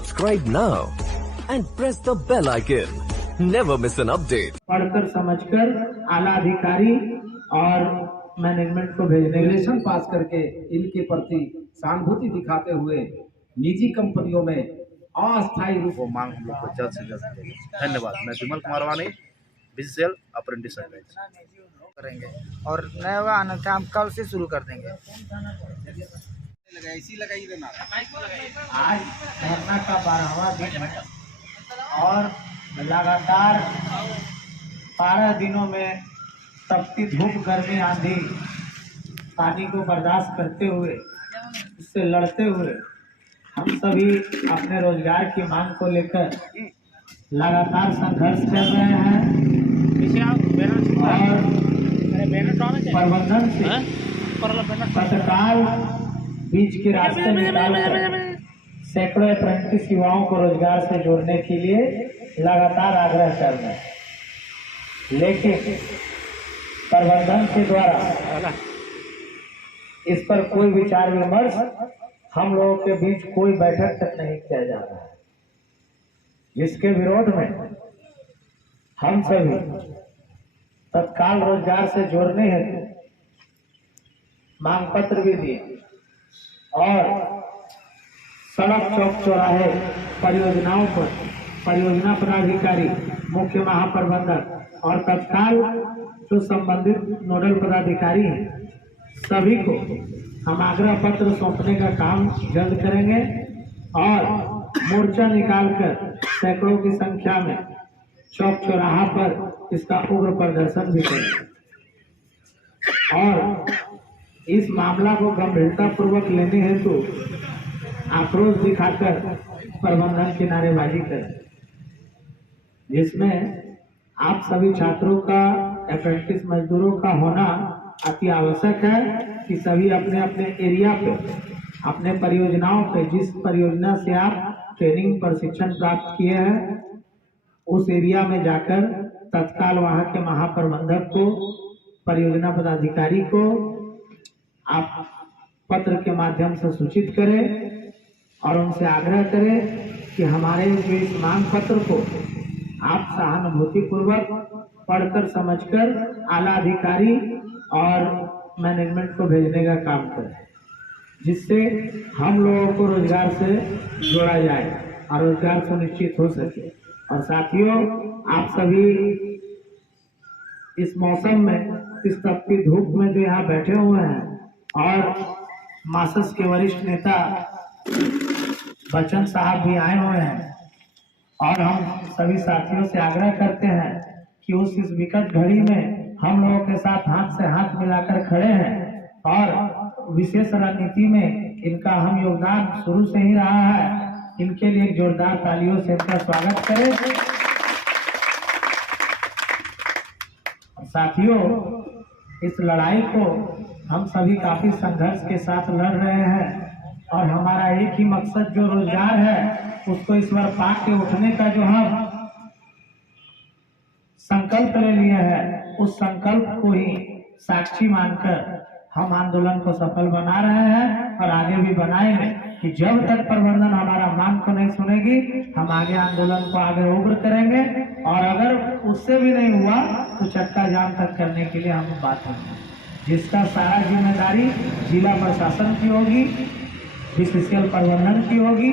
Subscribe now and press the bell icon. Never miss an update. पढ़कर समझकर आला अधिकारी और मैनेजमेंट को भेजने रेगुलेशन पास करके इनके प्रति सहानुभूति दिखाते हुए निजी कंपनियों में अस्थायी रूप वो मांग हम लोग को जल्द से जल्द मिलेगी। धन्यवाद। मैं विमल कुमार वानी, बीसीसीएल अप्रेंटिस करेंगे और नया आना काम कल से शुरू कर देंगे। आज धरना का 12वां दिन है और लगातार 12 दिनों में तपती धूप, गर्मी, आंधी, पानी को बर्दाश्त करते हुए, उससे लड़ते हुए हम सभी अपने रोजगार की मांग को लेकर लगातार संघर्ष कर रहे हैं और प्रबंधन से तत्काल बीच के रास्ते निकालकर सैकड़ों अप्रेंटिस युवाओं को रोजगार से जोड़ने के लिए लगातार आग्रह कर रहे हैं, लेकिन प्रबंधन के द्वारा इस पर कोई विचार विमर्श, हम लोगों के बीच कोई बैठक तक नहीं किया जा रहा है, जिसके विरोध में हम सभी तत्काल रोजगार से जोड़ने हेतु मांग पत्र भी दिए और सड़क, चौक, चौराहे परियोजनाओं पर परियोजना पदाधिकारी, मुख्य महाप्रबंधक और तत्काल जो संबंधित नोडल पदाधिकारी हैं, सभी को हम आग्रह पत्र सौंपने का काम जल्द करेंगे और मोर्चा निकालकर सैकड़ों की संख्या में चौक चौराहा पर इसका उग्र प्रदर्शन भी करेंगे और इस मामला को गंभीरता पूर्वक लेने हेतु आक्रोश दिखाकर प्रबंधन की नारेबाजी करें, जिसमें आप सभी छात्रों का, अप्रेंटिस मजदूरों का होना अति आवश्यक है कि सभी अपने अपने एरिया पे, अपने परियोजनाओं पे, जिस परियोजना से आप ट्रेनिंग प्रशिक्षण प्राप्त किए हैं, उस एरिया में जाकर तत्काल वहां के महाप्रबंधक को, परियोजना पदाधिकारी को आप पत्र के माध्यम से सूचित करें और उनसे आग्रह करें कि हमारे जो इस मांग पत्र को आप सहानुभूति पूर्वक पढ़कर समझकर आला अधिकारी और मैनेजमेंट को भेजने का काम करें, जिससे हम लोगों को रोजगार से जोड़ा जाए और रोजगार सुनिश्चित हो सके। और साथियों, आप सभी इस मौसम में, इस तपती धूप में जो यहाँ बैठे हुए हैं और मासस के वरिष्ठ नेता बच्चन साहब भी आए हुए हैं और हम सभी साथियों से आग्रह करते हैं कि इस विकट घड़ी में हम लोगों के साथ हाथ से हाथ मिलाकर खड़े हैं और विशेष रणनीति में इनका हम योगदान शुरू से ही रहा है। इनके लिए जोरदार तालियों से इनका स्वागत करें। साथियों, इस लड़ाई को हम सभी काफी संघर्ष के साथ लड़ रहे हैं और हमारा एक ही मकसद जो रोजगार है, उसको इस बार पाक के उठने का जो हम संकल्प ले लिए हैं, उस संकल्प को ही साक्षी मानकर हम आंदोलन को सफल बना रहे हैं और आगे भी बनाएंगे कि जब तक प्रबंधन हमारा मांग को नहीं सुनेगी, हम आगे आंदोलन को आगे उग्र करेंगे और अगर उससे भी नहीं हुआ तो चक्का जाम तक करने के लिए हम बात करेंगे, जिसका सारा जिम्मेदारी जिला प्रशासन की होगी, बीसीसीएल प्रबंधन की होगी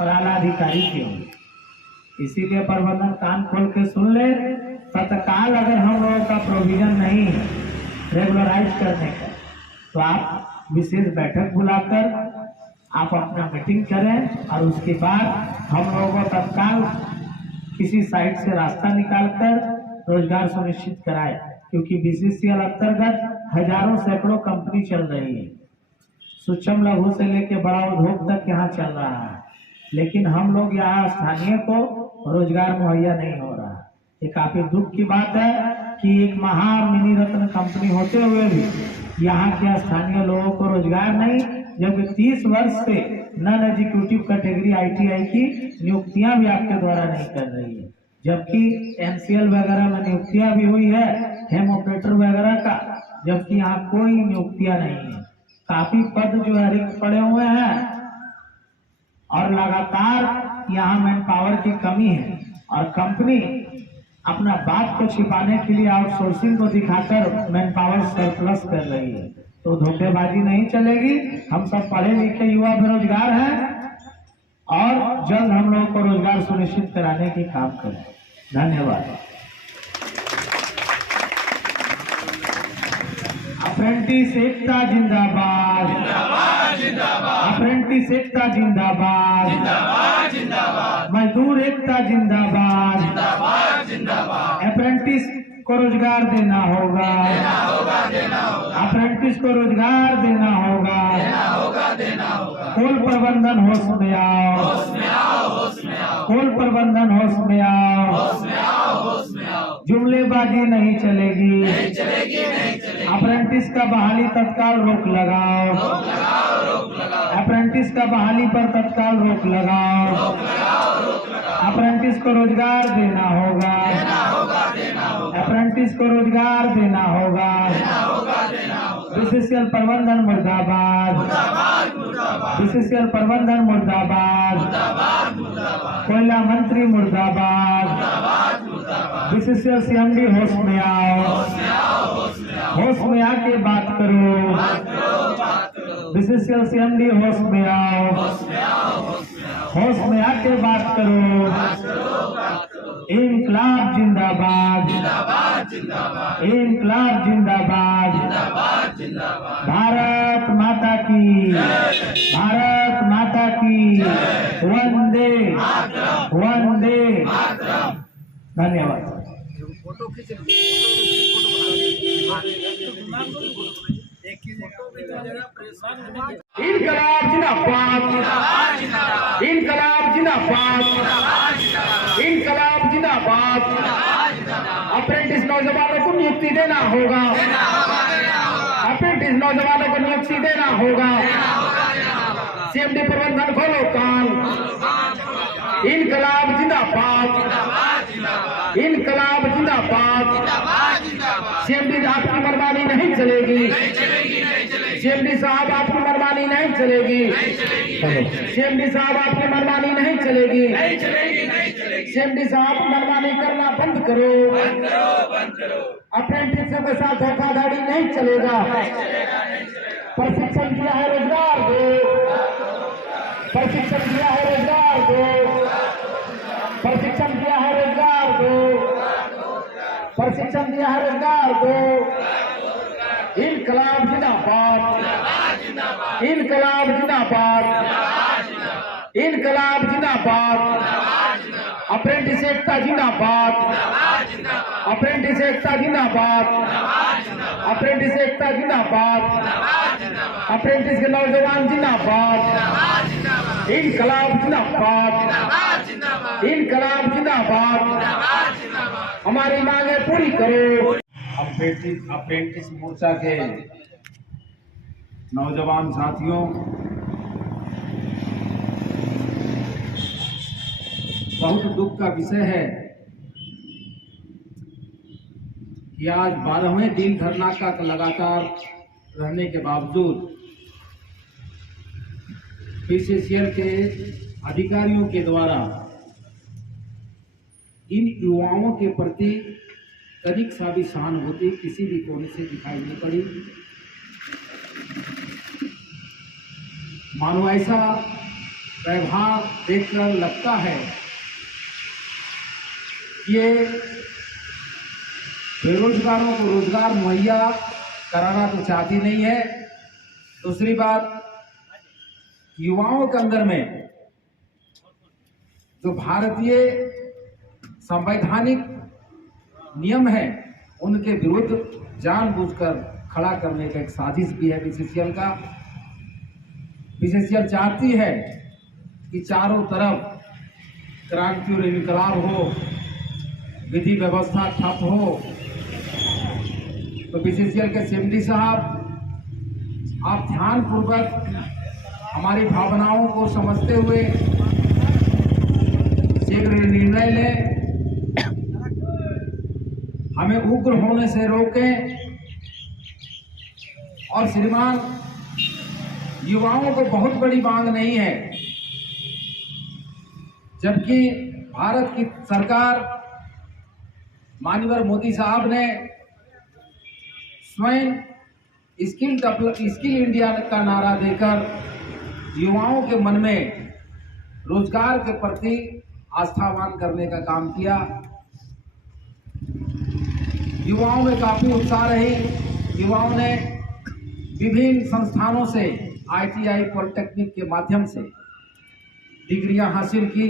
और आला अधिकारी की होगी। इसीलिए प्रबंधन कान खोल के सुन ले, तत्काल अगर हम लोगों का प्रोविजन नहीं है रेगुलराइज करने का, तो आप विशेष बैठक बुलाकर आप अपना मीटिंग करें और उसके बाद हम लोगों को तत्काल किसी साइट से रास्ता निकालकर रोजगार सुनिश्चित कराए, क्योंकि बीसीसीएल अंतर्गत हजारों सैकड़ों कंपनी चल रही है, सूक्ष्म लघु से लेकर बड़ा उद्योग तक यहाँ चल रहा है, लेकिन हम लोग यहाँ स्थानीय को रोजगार मुहैया नहीं हो रहा। ये काफी दुख की बात है कि एक महा मिनी रत्न कंपनी होते हुए भी यहाँ के स्थानीय लोगों को रोजगार नहीं, जबकि 30 वर्ष से नॉन एग्जीक्यूटिव कैटेगरी ITI की नियुक्तियां भी आपके द्वारा नहीं कर रही है, जबकि MCL वगैरह में नियुक्तियां भी हुई है, हेम ऑपरेटर वगैरह का, जबकि यहाँ कोई नियुक्तियां नहीं है। काफी पद जो है रिक्त पड़े हुए हैं और लगातार यहाँ मैन पावर की कमी है और कंपनी अपना बात को छिपाने के लिए आउटसोर्सिंग को दिखाकर मैन पावर सरप्लस कर रही है। तो धोखेबाजी नहीं चलेगी। हम सब पढ़े लिखे युवा बेरोजगार हैं और जल्द हम लोगों को रोजगार सुनिश्चित कराने की काम करें। धन्यवाद। अप्रेंटिस एकता जिंदाबाद, अप्रेंटिस एकता जिंदाबाद, मजदूर एकता जिंदाबाद, अप्रेंटिस को रोजगार देना होगा, अप्रेंटिस को रोजगार देना होगा, कोल प्रबंधन होश में आओ, कोल प्रबंधन होश में आओ, जुमलेबाजी नहीं चलेगी, अप्रेंटिस का बहाली तत्काल रोक लगाओ, अप्रेंटिस का बहाली पर तत्काल रोक लगाओ, अप्रेंटिस को रोजगार देना होगा, अप्रेंटिस को रोजगार देना होगा, बीसीसीएल प्रबंधन मुर्दाबाद, बीसीसीएल प्रबंधन मुर्दाबाद, कोयला मंत्री मुर्दाबाद, बीसीसीएल सीएमडी होश में आओ, होश में आके बात करो, बीसीसीएल सीएमडी होश में आओ, होश में आके बात करो। इनकलाब जिंदाबाद, इनकलाब जिंदाबाद, भारत माता की, भारत माता की, वंदे वंदे। धन्यवाद। इनकलाब जिंदाबाद, इनकलाब जिंदाबाद, इनकलाब जिंदाबाद। अप्रेंटिस नौजवानों को नियुक्ति देना होगा, अप्रेंटिस नौजवानों को नियुक्ति देना होगा। सीएमडी प्रबंधन खोलो कान। इनकलाब जिंदाबाद, इनकलाब जिंदाबाद। सीएमडी आपकी मनमानी नहीं चलेगी, सीएमडी साहब आपकी मनमानी नहीं चलेगी, सीएमडी साहब आपकी मनमानी नहीं चलेगी, सीएमडी साहब मनमानी करना बंद करो, अप्रेंटिसों के साथ धोखाधड़ी नहीं चलेगा। प्रशिक्षण दिया है रोजगार दो, प्रशिक्षण दिया है रोजगार दो, प्रशिक्षण दिया है रोजगार दो, प्रशिक्षण दिया है रोजगार दो। इनकलाब जिंदाबाद, इनकलाब जिंदाबाद, इनकलाब जिंदाबाद। अप्रेंटिस एकता जिंदाबाद, अप्रेंटिस एकता जिंदाबाद, अप्रेंटिस एकता जिंदाबाद, अप्रेंटिस के नौजवान जिंदाबाद। इनकलाब जिंदाबाद, इनकलाब जिंदाबाद। हमारी मांगे पूरी करो। अप्रेंटिस मोर्चा के नौजवान साथियों, बहुत दुख का विषय है कि आज 12वें दिन धरना का लगातार रहने के बावजूद बीसीसीएल के अधिकारियों के द्वारा इन युवाओं के प्रति तनिक सा भी सहानुभूति किसी भी कोने से दिखाई नहीं पड़ी। मानो ऐसा व्यवहार देखकर लगता है ये बेरोजगारों को रोजगार मुहैया कराना तो चाहती नहीं है। दूसरी बात, युवाओं के अंदर में जो भारतीय संवैधानिक नियम है उनके विरुद्ध जानबूझकर खड़ा करने का एक साजिश भी है बीसीसीएल का। बीसीसीएल चाहती है कि चारों तरफ क्रांति और इनकलाब हो, विधि व्यवस्था ठप हो। तो बीसीसीएल के सीएमडी साहब, आप ध्यानपूर्वक हमारी भावनाओं को समझते हुए शीघ्र निर्णय लें, हमें उग्र होने से रोकें। और श्रीमान, युवाओं को बहुत बड़ी मांग नहीं है, जबकि भारत की सरकार माननीय मोदी साहब ने स्वयं स्किल इंडिया का नारा देकर युवाओं के मन में रोजगार के प्रति आस्थावान करने का काम किया। युवाओं में काफी उत्साह रही। युवाओं ने विभिन्न संस्थानों से ITI पॉलिटेक्निक के माध्यम से डिग्रियां हासिल की।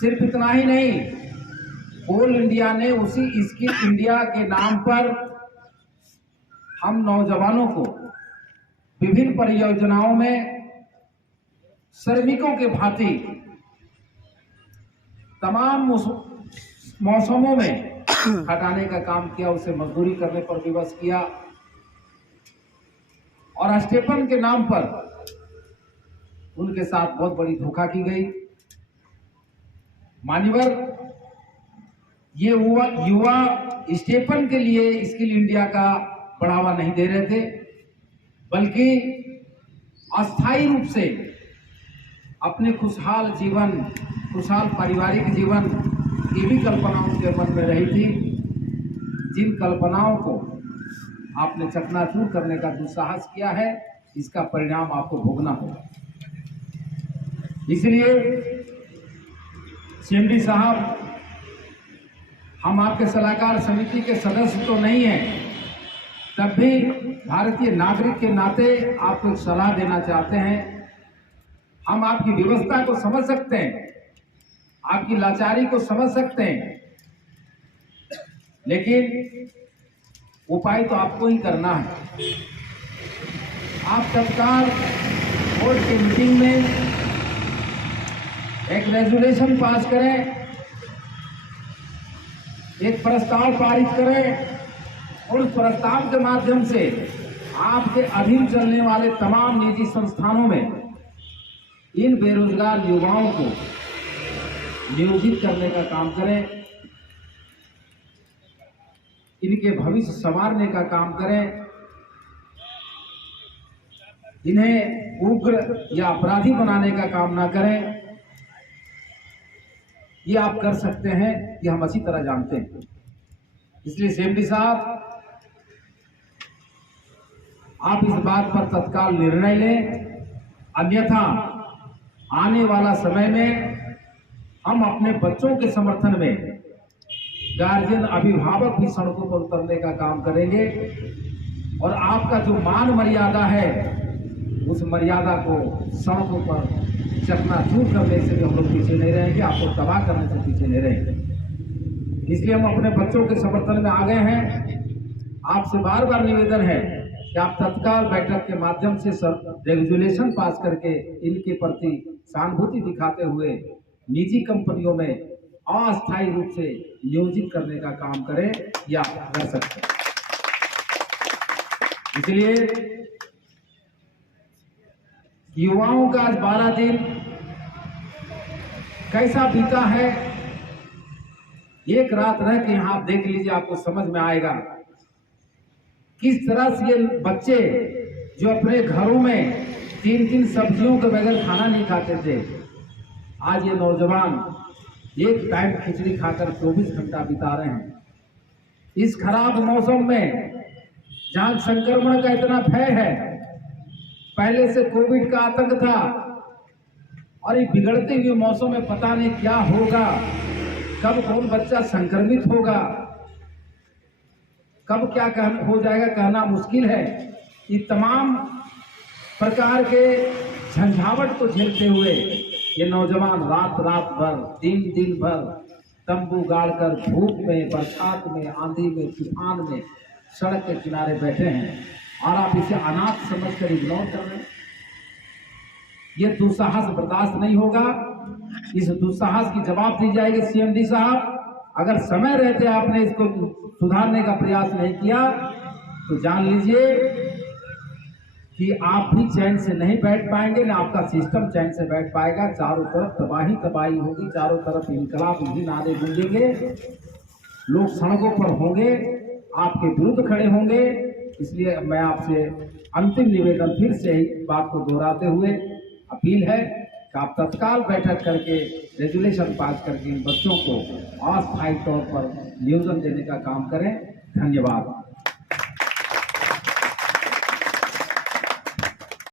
सिर्फ इतना ही नहीं, कोल इंडिया ने उसी स्किल इंडिया के नाम पर हम नौजवानों को विभिन्न परियोजनाओं में श्रमिकों के भांति तमाम मौसमों में हटाने का काम किया, उसे मजदूरी करने पर विवश किया और स्टेपन के नाम पर उनके साथ बहुत बड़ी धोखा की गई। मान्यवर, ये युवा स्टेपन के लिए स्किल इंडिया का बढ़ावा नहीं दे रहे थे, बल्कि अस्थायी रूप से अपने खुशहाल जीवन, खुशहाल पारिवारिक जीवन की भी कल्पना उनके मन में रही थी, जिन कल्पनाओं को आपने चकनाचूर करने का दुस्साहस किया है, इसका परिणाम आपको भोगना होगा। इसलिए CMD साहब, हम आपके सलाहकार समिति के सदस्य तो नहीं हैं, तब भी भारतीय नागरिक के नाते आपको एक सलाह देना चाहते हैं। हम आपकी व्यवस्था को समझ सकते हैं, आपकी लाचारी को समझ सकते हैं, लेकिन उपाय तो आपको ही करना है। आप तत्काल बोर्ड की मीटिंग में एक रेजोल्यूशन पास करें, एक प्रस्ताव पारित करें और उस प्रस्ताव के माध्यम से आपके अधीन चलने वाले तमाम निजी संस्थानों में इन बेरोजगार युवाओं को नियोजित करने का काम करें, इनके भविष्य संवारने का काम करें, इन्हें उग्र या अपराधी बनाने का काम ना करें। ये आप कर सकते हैं, ये हम अच्छी तरह जानते हैं। इसलिए CMD साहब, आप इस बात पर तत्काल निर्णय लें, अन्यथा आने वाला समय में हम अपने बच्चों के समर्थन में गार्जियन, अभिभावक भी सड़कों पर उतरने का काम करेंगे और आपका जो मान मर्यादा है, उस मर्यादा को सड़कों पर चकनाचूर करने से भी हम लोग पीछे नहीं रहेंगे, आपको तबाह करने से पीछे नहीं रहेंगे। इसलिए हम अपने बच्चों के समर्थन में आ गए हैं। आपसे बार बार निवेदन है कि आप तत्काल बैठक के माध्यम से रेगुलेशन पास करके इनके प्रति सहानुभूति दिखाते हुए निजी कंपनियों में अस्थायी रूप से नियोजित करने का काम करें, या कर सकते हैं। इसलिए युवाओं का आज 12 दिन कैसा बीता है, एक रात रह के यहाँ आप देख लीजिए, आपको समझ में आएगा किस तरह से ये बच्चे जो अपने घरों में 3-3 सब्जियों के बगैर खाना नहीं खाते थे, आज ये नौजवान एक टाइम खिचड़ी खाकर 24 घंटा बिता रहे हैं। इस खराब मौसम में जहां संक्रमण का इतना भय है, पहले से कोविड का आतंक था, और ये बिगड़ते हुए मौसम में पता नहीं क्या होगा, कब कौन बच्चा संक्रमित होगा, कब क्या हो जाएगा कहना मुश्किल है। ये तमाम प्रकार के झंझावट को झेलते हुए ये नौजवान रात भर, दिन भर तंबू गाड़कर धूप में, बरसात में, आंधी में, तूफान में सड़क के किनारे बैठे हैं, और आप इसे अनाथ समझकर इग्नोर कर रहे हैं। ये दुस्साहस बर्दाश्त नहीं होगा। इस दुस्साहस की जवाब दी जाएगी। CMD साहब, अगर समय रहते आपने इसको सुधारने का प्रयास नहीं किया तो जान लीजिए कि आप भी चैन से नहीं बैठ पाएंगे, ना आपका सिस्टम चैन से बैठ पाएगा। चारों तरफ तबाही होगी, चारों तरफ इनकलाब ही नारे गूंजेंगे, लोग सड़कों पर होंगे, आपके विरुद्ध खड़े होंगे। इसलिए मैं आपसे अंतिम निवेदन फिर से ही बात को दोहराते हुए अपील है कि आप तत्काल बैठक करके रेजुलेशन पास करके इन बच्चों को अस्थायी तौर पर नियोजन देने का काम करें। धन्यवाद।